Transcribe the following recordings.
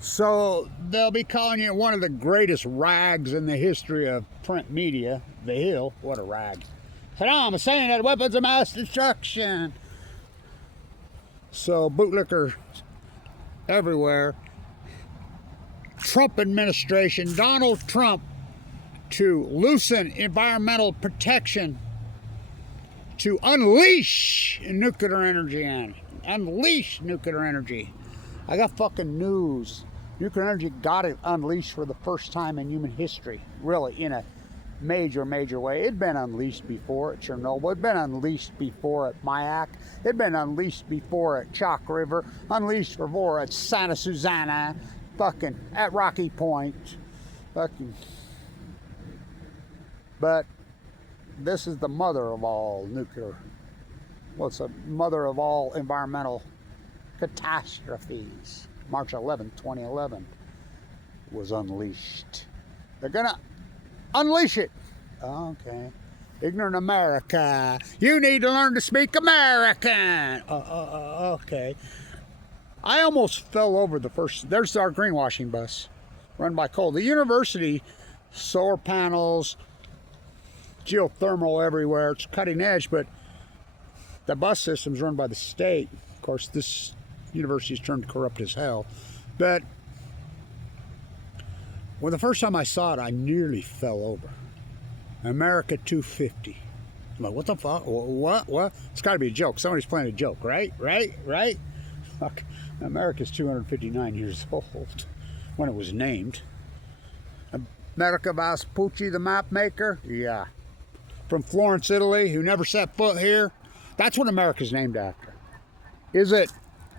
So they'll be calling you one of the greatest rags in the history of print media. The Hill, what a rag. Saddam Hussein had weapons of mass destruction. So bootlicker everywhere. Trump administration, Donald Trump, to loosen environmental protection, to unleash nuclear energy unleash nuclear energy. I got fucking news. Nuclear energy got it unleashed for the first time in human history, really, in a major way. It'd been unleashed before at Chernobyl. It'd been unleashed before at Mayak. It'd been unleashed before at Chalk River. Unleashed before at Santa Susana. Fucking at Rocky Point. Fucking. But this is the mother of all nuclear. Well, it's the mother of all environmental catastrophes. March 11, 2011 was unleashed. They're gonna unleash it. Okay. Ignorant America. You need to learn to speak American. Okay. I almost fell over the first. There's our greenwashing bus run by coal. The university, solar panels, geothermal everywhere. It's cutting edge, but the bus system's run by the state. Of course, this university's turned corrupt as hell. But when the first time I saw it, I nearly fell over. America 250. I'm like, what the fuck? What? It's got to be a joke. Somebody's playing a joke, right? Fuck. America's 259 years old when it was named. Amerigo Vespucci, the map maker? Yeah. From Florence, Italy, who never set foot here. That's what America's named after. Is it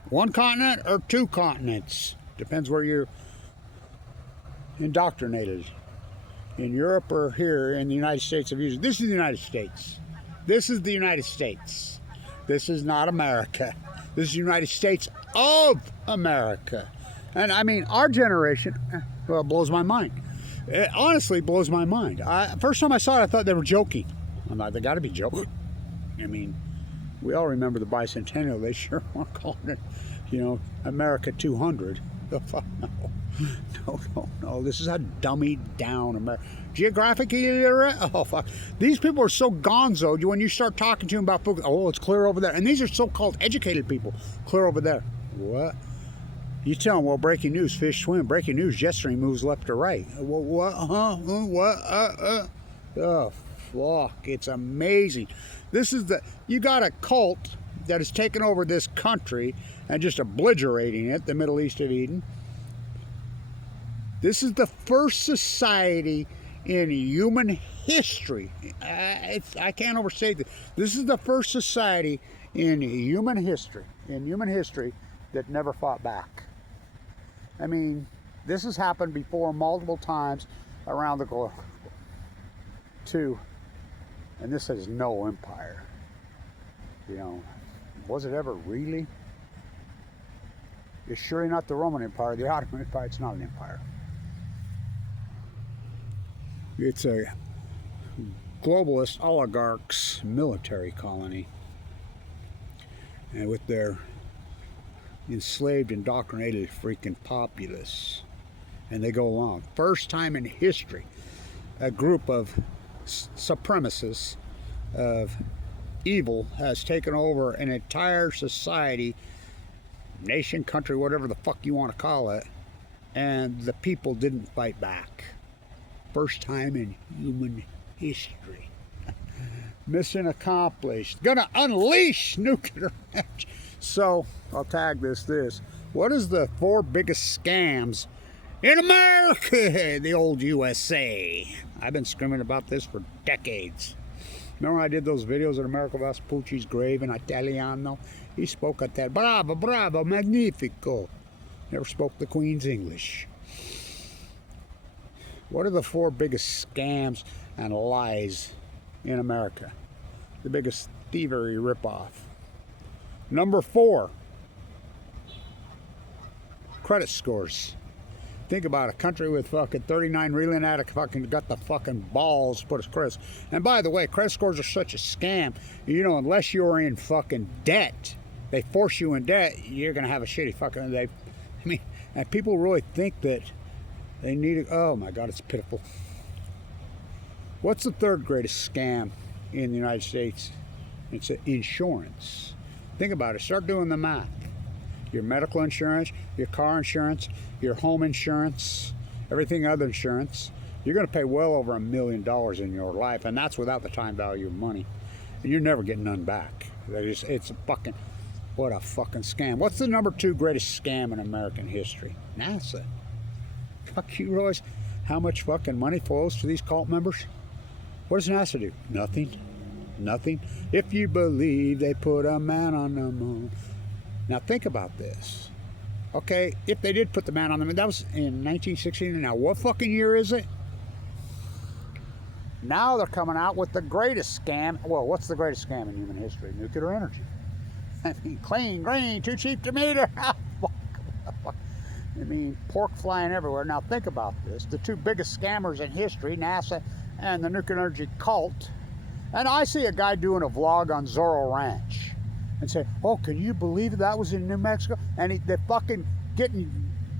one continent or two continents? Depends where you're indoctrinated. In Europe or here in the United States of Union. This is the United States. This is the United States. This is not America. This is the United States of America. And I mean, our generation, well, it blows my mind. It honestly blows my mind. First time I saw it, I thought they were joking. I'm like, they got to be joking. I mean, we all remember the bicentennial. They sure weren't calling it, America 200. The fuck no. No. This is a dummied down America. Geographically illiterate? Oh, fuck. These people are so gonzo when you start talking to them about, it's clear over there. And these are so-called educated people. Clear over there. What? You tell them, well, breaking news, fish swim. Breaking news, jet stream moves left to right. What? What? Oh, fuck. It's amazing. You got a cult that has taken over this country and just obliterating it, the Middle East of Eden. This is the first society in human history. I can't overstate this. This is the first society in human history that never fought back. I mean, this has happened before multiple times around the globe, too. And this has no empire. Was it ever really? It's surely not the Roman Empire, the Ottoman Empire. It's not an empire. It's a globalist oligarchs military colony. And with their enslaved, indoctrinated freaking populace. And they go along. First time in history, a group of supremacists of evil has taken over an entire society, nation, country, whatever the fuck you want to call it, and the people didn't fight back. First time in human history. Mission accomplished. Gonna unleash nuclear energy. So, I'll tag this. What is the 4 biggest scams in America? The old USA. I've been screaming about this for decades. Remember when I did those videos at Amerigo Vespucci's grave in Italiano? He spoke Italian. Bravo, magnifico. Never spoke the Queen's English. What are the 4 biggest scams and lies in America? The biggest thievery ripoff. Number 4, credit scores. Think about a country with fucking 39 reeling out of fucking got the fucking balls to put a credit. And by the way, credit scores are such a scam. Unless you're in fucking debt, they force you in debt, you're gonna have a shitty fucking. And people really think that they need it. Oh my God, it's pitiful. What's the third greatest scam in the United States? It's insurance. Think about it. Start doing the math. Your medical insurance, your car insurance, your home insurance, everything other insurance. You're going to pay well over $1 million in your life, and that's without the time value of money. And you're never getting none back. It's a fucking, what a fucking scam. What's the number 2 greatest scam in American history? NASA. Fuck, you realize how much fucking money flows to these cult members? What does NASA do? Nothing. Nothing. If you believe they put a man on the moon. Now think about this. Okay, if they did put the man on the moon, that was in 1916. Now what fucking year is it? Now they're coming out with the greatest scam. Well, what's the greatest scam in human history? Nuclear energy. I mean, clean, green, too cheap to meter. I mean, pork flying everywhere. Now think about this. The 2 biggest scammers in history, NASA and the nuclear energy cult. And I see a guy doing a vlog on Zorro Ranch and say, oh, can you believe that was in New Mexico? And they're fucking getting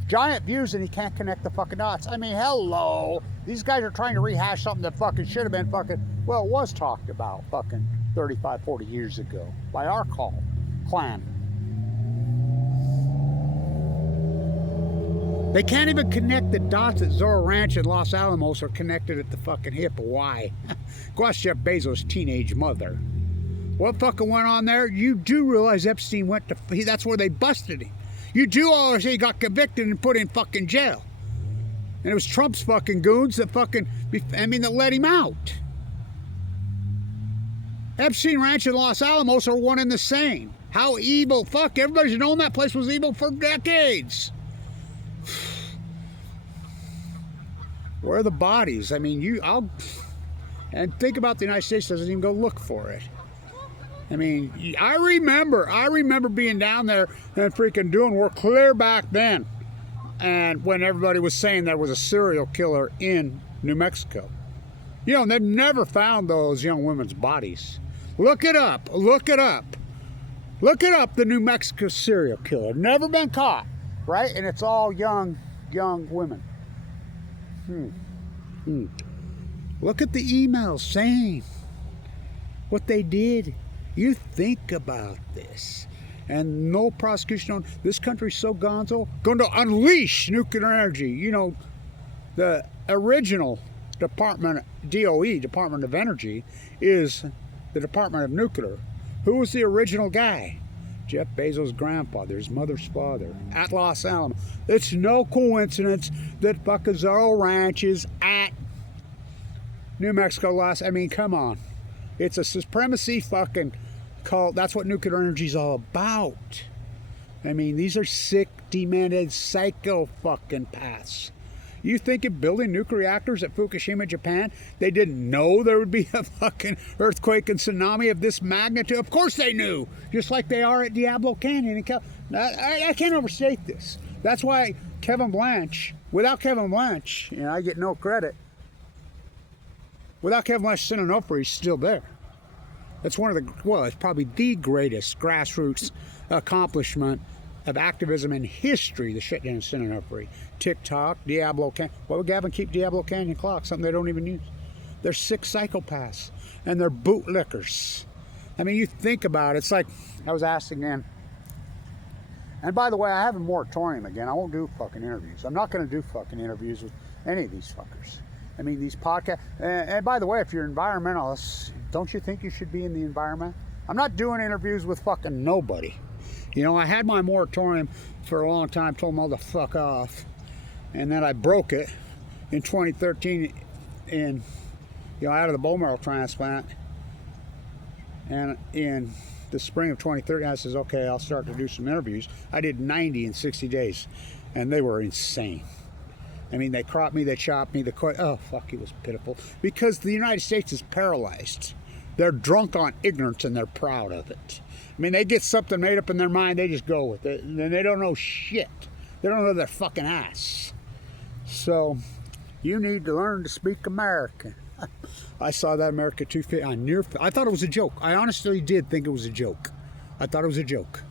giant views and he can't connect the fucking dots. I mean, hello. These guys are trying to rehash something that fucking should have been fucking, well, it was talked about fucking 35, 40 years ago by our clan. They can't even connect the dots at Zorro Ranch and Los Alamos are connected at the fucking hip. Why? Go ask Jeff Bezos' teenage mother. What fucking went on there? You do realize Epstein went to, that's where they busted him. You do all say he got convicted and put in fucking jail. And it was Trump's fucking goons that fucking, that let him out. Epstein Ranch and Los Alamos are one and the same. How evil, fuck, everybody's known that place was evil for decades. Where are the bodies? I mean, and think about the United States doesn't even go look for it. I mean, I remember being down there and freaking doing work clear back then. And when everybody was saying there was a serial killer in New Mexico. You know, they've never found those young women's bodies. Look it up, look it up. Look it up, the New Mexico serial killer. Never been caught, right? And it's all young women. Look at the emails saying what they did. You think about this. And no prosecution on this country's so gonzo, going to unleash nuclear energy. You know, the original department, DOE, Department of Energy, is the Department of Nuclear. Who was the original guy? Jeff Bezos' grandfather, his mother's father, at Los Alamos. It's no coincidence that fucking Zorro Ranch is at New Mexico. I mean, come on. It's a supremacy fucking cult. That's what nuclear energy is all about. I mean, these are sick, demented, psycho fucking paths. You think of building nuclear reactors at Fukushima, Japan, they didn't know there would be a fucking earthquake and tsunami of this magnitude? Of course they knew, just like they are at Diablo Canyon. I can't overstate this. That's why Kevin Blanch, without Kevin Blanch, you know, I get no credit. Without Kevin Blanch, Sinanofri is still there. That's one of the, well, it's probably the greatest grassroots accomplishment of activism in history, the shit down in Sinanofri. TikTok, Diablo Canyon. Why would Gavin keep Diablo Canyon clocks? Something they don't even use. They're sick psychopaths, and they're bootlickers. I mean, you think about it. It's like, I was asked again, and by the way, I have a moratorium again. I won't do fucking interviews. I'm not going to do fucking interviews with any of these fuckers. I mean, these podcasts, and by the way, if you're environmentalists, don't you think you should be in the environment? I'm not doing interviews with fucking nobody. You know, I had my moratorium for a long time, told them all to fuck off, and then I broke it in 2013 in, you know, out of the bone marrow transplant, and in the spring of 2013, I says, okay, I'll start to do some interviews. I did 90 in 60 days, and they were insane. I mean, they cropped me, they chopped me, oh, fuck, it was pitiful. Because the United States is paralyzed. They're drunk on ignorance, and they're proud of it. I mean, they get something made up in their mind, they just go with it, and they don't know shit. They don't know their fucking ass. So, you need to learn to speak American. I saw that America 250 I thought it was a joke. I honestly did think it was a joke. I thought it was a joke.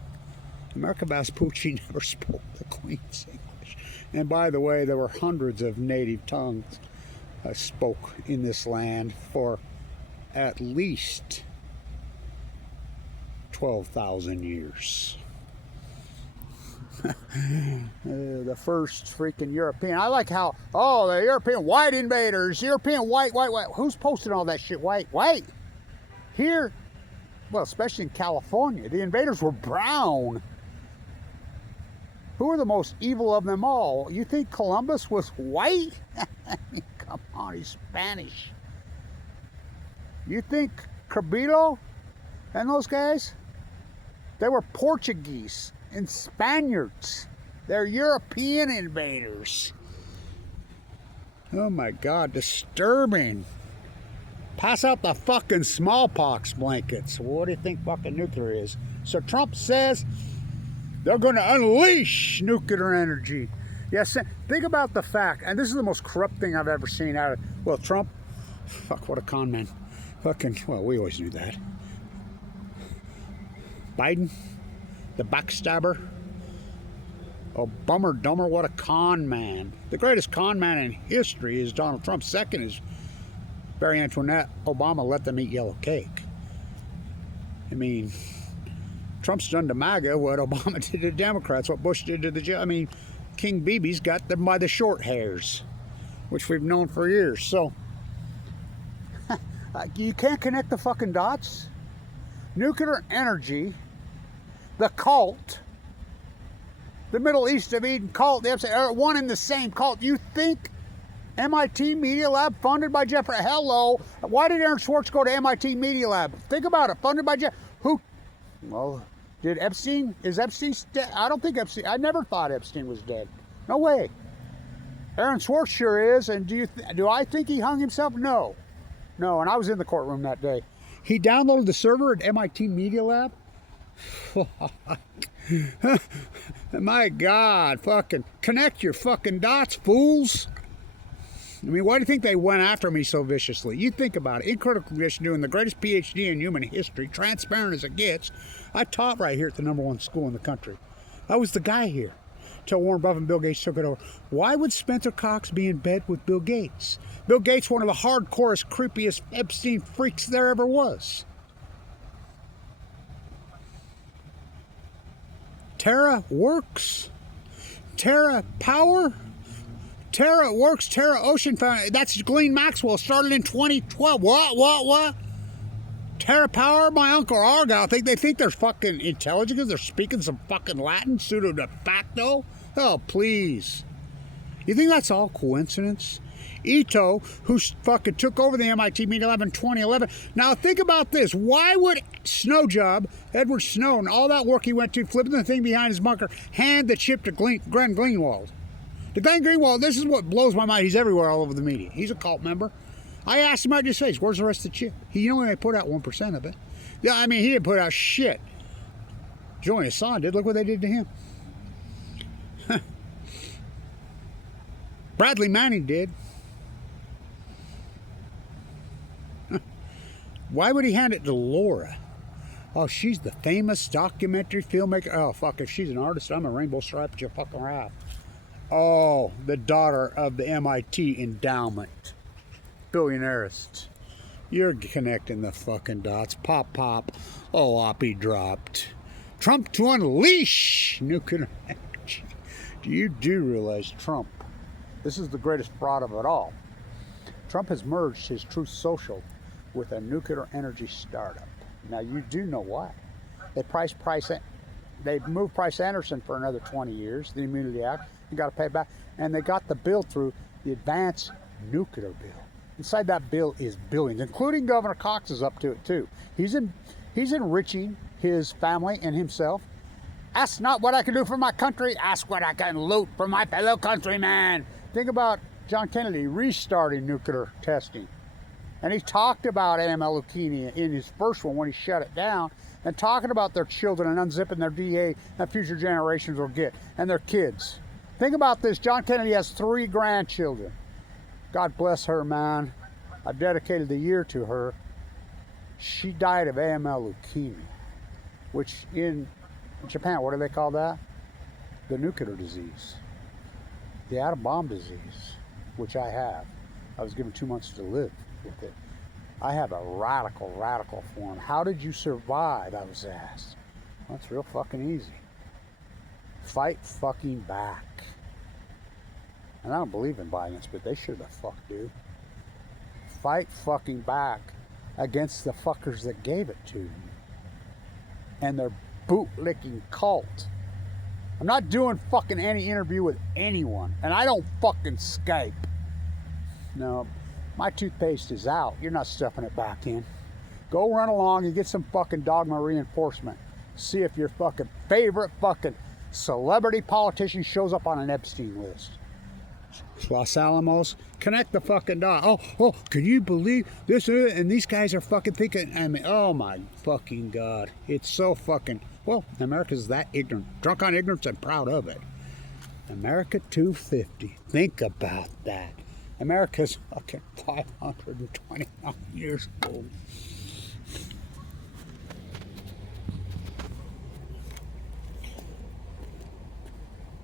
Amerigo Vespucci never spoke the Queen's English. And by the way, there were hundreds of native tongues spoke in this land for at least 12,000 years. The first freaking European. I like how, oh, the European white invaders, European white. Who's posting all that shit? White. Here, well, especially in California, the invaders were brown. Who are the most evil of them all? You think Columbus was white? Come on, he's Spanish. You think Cabrillo and those guys? They were Portuguese and Spaniards. They're European invaders. Oh my God, disturbing. Pass out the fucking smallpox blankets. What do you think fucking nuclear is? So Trump says they're going to unleash nuclear energy. Yes, think about the fact, and this is the most corrupt thing I've ever seen out of, well, Trump, fuck, what a con man. Fucking, well, we always knew that. Biden, the backstabber. Oh, bummer dumber, what a con man. The greatest con man in history is Donald Trump. Second is Mary Antoinette. Obama let them eat yellow cake. I mean, Trump's done to MAGA what Obama did to Democrats, what Bush did to the, I mean, King BB's got them by the short hairs, which we've known for years. So, you can't connect the fucking dots. Nuclear energy, the cult, the Middle East of Eden cult, they have to say, are one and the same cult. You think MIT Media Lab funded by Jeffrey? Hello. Why did Aaron Swartz go to MIT Media Lab? Think about it. Funded by Jeff. Who? Well, did Epstein? Is Epstein dead? I don't think Epstein. I never thought Epstein was dead. No way. Aaron Swartz sure is. And do I think he hung himself? No. No. And I was in the courtroom that day. He downloaded the server at MIT Media Lab. My God, fucking connect your fucking dots, fools. I mean, why do you think they went after me so viciously? You think about it. In critical condition, doing the greatest PhD in human history, transparent as it gets. I taught right here at the #1 school in the country. I was the guy here till Warren Buffett and Bill Gates took it over. Why would Spencer Cox be in bed with Bill Gates? Bill Gates, one of the hardcorest, creepiest Epstein freaks there ever was. Terra works. Terra power. Terra works. Terra Ocean Foundation. That's Glenn Maxwell. Started in 2012. What? Terra Power, my Uncle Argyle. They think they're fucking intelligent because they're speaking some fucking Latin, pseudo de facto. Oh, please. You think that's all coincidence? Ito, who fucking took over the MIT Media Lab in 2011. Now think about this. Why would Snowjob, Edward Snowden, all that work he went to, flipping the thing behind his bunker, hand the chip to Glenn Greenwald? To Glenn Greenwald, this is what blows my mind. He's everywhere all over the media. He's a cult member. I asked him out his face, where's the rest of the chip? He only put out 1% of it. Yeah, I mean, he didn't put out shit. Julian Assange did. Look what they did to him. Bradley Manning did. Why would he hand it to Laura? Oh, she's the famous documentary filmmaker. Oh, fuck, if she's an artist, I'm a rainbow stripe at your fucking rap. Oh, the daughter of the MIT endowment. Billionairist. You're connecting the fucking dots. Pop. Oh, Oppie dropped. Trump to unleash nuclear energy. You do realize Trump, this is the greatest fraud of it all. Trump has merged his Truth Social with a nuclear energy startup. Now you do know why. They moved Price Anderson for another 20 years, the Immunity Act. You got to pay back, and they got the bill through the Advanced Nuclear Bill. Inside that bill is billions, including Governor Cox is up to it too. He's enriching his family and himself. Ask not what I can do for my country, ask what I can loot for my fellow countrymen. Think about John Kennedy restarting nuclear testing. And he talked about AML leukemia in his first one when he shut it down, and talking about their children and unzipping their DA that future generations will get, and their kids. Think about this. John Kennedy has 3 grandchildren. God bless her, man. I've dedicated the year to her. She died of AML leukemia, which in Japan, what do they call that? The nuclear disease. the atom bomb disease, which I have. I was given 2 months to live with it. I have a radical form. How did you survive, I was asked. Well, it's real fucking easy. Fight fucking back. And I don't believe in violence, but they sure the fuck do. Fight fucking back against the fuckers that gave it to you. And their bootlicking cult. I'm not doing fucking any interview with anyone. And I don't fucking Skype. No, my toothpaste is out. You're not stuffing it back in. Go run along and get some fucking dogma reinforcement. See if your fucking favorite fucking celebrity politician shows up on an Epstein list. Los Alamos, connect the fucking dot. Oh, can you believe this? And these guys are fucking thinking, I mean, oh my fucking God. It's so fucking, well, America's that ignorant. Drunk on ignorance and proud of it. America 250. Think about that. America's fucking 529 years old.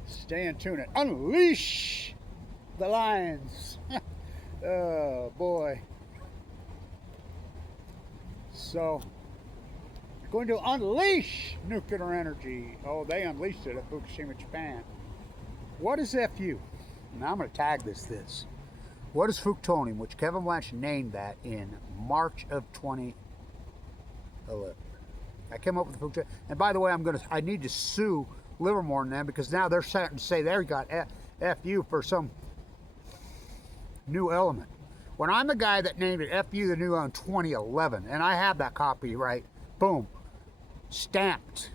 Stay in tune and unleash the lions. Oh boy. So, going to unleash nuclear energy. Oh, they unleashed it at Fukushima, Japan. What is FU? Now I'm going to tag this. What is FUKTONIUM, which Kevin Blanch named that in March of 2011. I came up with FUKTONIUM. And by the way, I need to sue Livermore and them because now they're starting to say they got FU for some new element. When I'm the guy that named it FU the new in 2011, and I have that copyright, boom, stamped.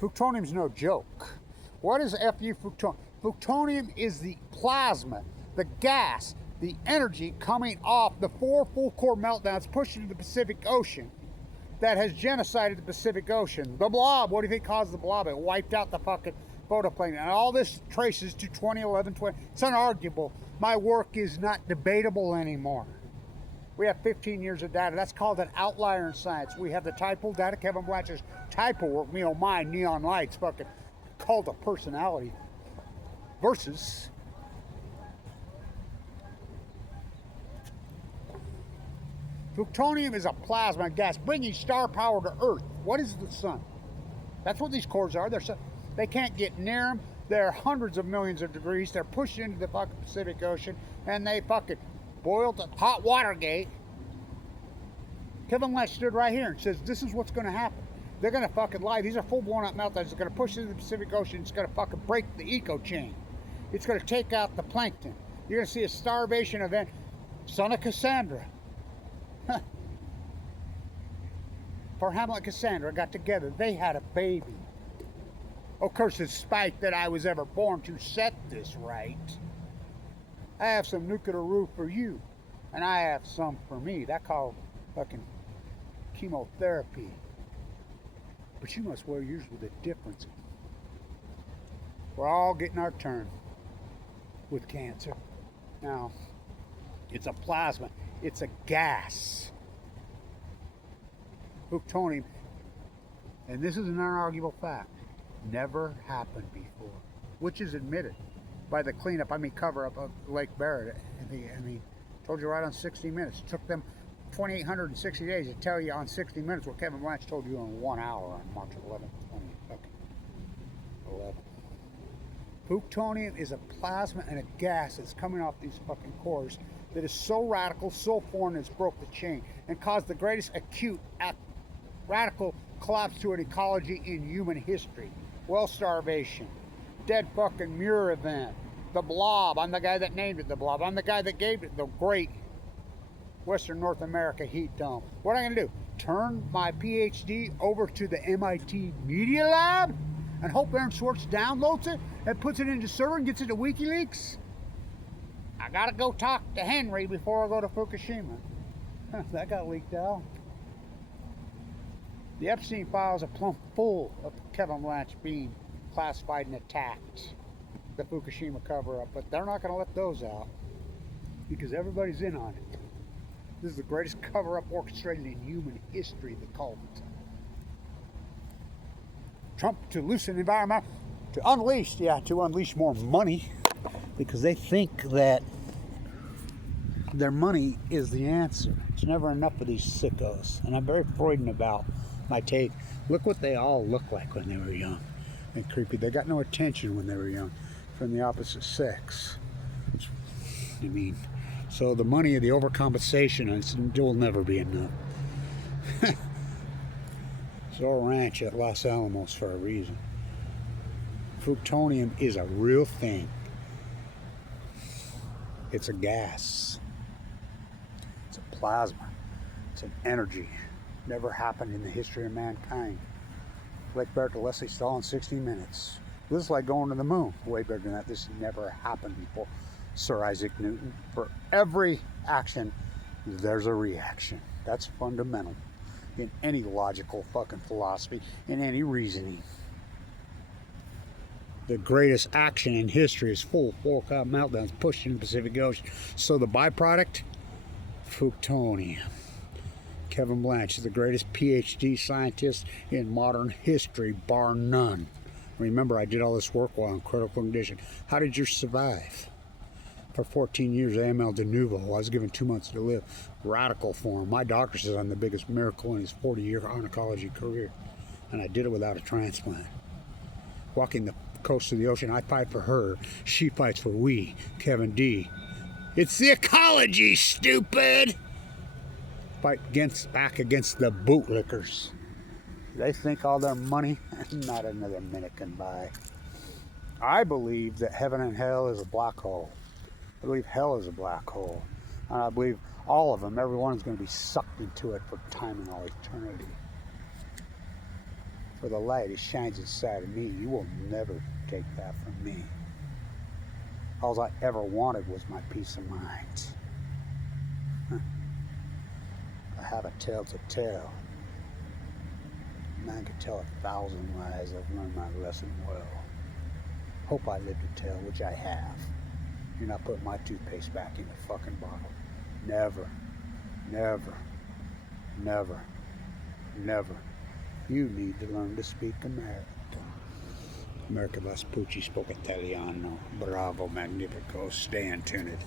Fuktonium's no joke. What is FU Fuktonium? Fuktonium is the plasma, the gas, the energy coming off the 4 full core meltdowns pushed into the Pacific Ocean that has genocided the Pacific Ocean. The blob, what do you think caused the blob? It wiped out the fucking photoplankton. And all this traces to 2011, it's unarguable. My work is not debatable anymore. We have 15 years of data. That's called an outlier in science. We have the typo data, Kevin Blanch's typo work, me oh my, neon lights, fucking cult of personality, versus Fuktonium is a plasma gas bringing star power to Earth. What is the sun? That's what these cores are. They can't get near them. They're hundreds of millions of degrees. They're pushed into the fucking Pacific Ocean, and they fucking boiled the hot Watergate. Kevin Blanch stood right here and says, this is what's going to happen. They're going to fucking lie. These are full blown up meltdowns. It's going to push into the Pacific Ocean. It's going to fucking break the eco chain. It's going to take out the plankton. You're going to see a starvation event. Son of Cassandra. For Hamlet and Cassandra got together. They had a baby. Oh, cursed spite that I was ever born to set this right. I have some nuclear roof for you, and I have some for me. That called fucking chemotherapy. But you must wear yours with a difference. We're all getting our turn with cancer. Now, it's a plasma. It's a gas. Fuktonium, and this is an unarguable fact, never happened before, which is admitted by the cleanup, cover up of Lake Barrett. Told you right on 60 Minutes. It took them 2,860 days to tell you on 60 Minutes what Kevin Blanch told you in 1 hour on March 11th, 2011. Fuktonium is a plasma and a gas that's coming off these fucking cores that is so radical, so foreign, it's broke the chain and caused the greatest acute radical collapse to an ecology in human history. Well, starvation, dead fucking Muir event, the blob. I'm the guy that named it the blob. I'm the guy that gave it the great Western North America heat dome. What am I gonna do? Turn my PhD over to the MIT Media Lab and hope Aaron Swartz downloads it and puts it into server and gets it to WikiLeaks? I gotta go talk to Henry before I go to Fukushima. That got leaked out. The Epstein files are plumb full of Kevin Blanch being classified and attacked. The Fukushima cover-up, but they're not going to let those out because everybody's in on it. This is the greatest cover-up orchestrated in human history, the cult. Trump to loosen the environment, to unleash more money because they think that their money is the answer. It's never enough for these sickos. And I'm very Freudian about my take. Look what they all look like when they were young and creepy. They got no attention when they were young from the opposite sex. I mean, so the money of the overcompensation, it will never be enough. It's our ranch at Los Alamos for a reason. Fuktonium is a real thing. It's a gas. It's a plasma. It's an energy. Never happened in the history of mankind. Blake Barrett to Leslie Stahl in 60 minutes. This is like going to the moon. Way better than that. This never happened before. Sir Isaac Newton. For every action, there's a reaction. That's fundamental in any logical fucking philosophy, in any reasoning. The greatest action in history is full volcanic meltdowns pushed in the Pacific Ocean. So the byproduct, Fuktonium. Kevin Blanch is the greatest PhD scientist in modern history, bar none. Remember, I did all this work while in critical condition. How did you survive? For 14 years, AML de novo. I was given 2 months to live. Radical form. My doctor says I'm the biggest miracle in his 40-year oncology career. And I did it without a transplant. Walking the coast of the ocean, I fight for her. She fights for we. Kevin D. It's the ecology, stupid! Fight back against the bootlickers. They think all their money, not another minute can buy. I believe that heaven and hell is a black hole. I believe hell is a black hole. And I believe all of them, everyone is going to be sucked into it for time and all eternity. For the light, it shines inside of me. You will never take that from me. All I ever wanted was my peace of mind. I have a tale to tell. Man could tell 1,000 lies. I've learned my lesson well. Hope I live to tell, which I have. You're not putting my toothpaste back in the fucking bottle. Never, never, never, never. You need to learn to speak American. Amerigo Vespucci spoke Italiano. Bravo, magnifico, stay tuned.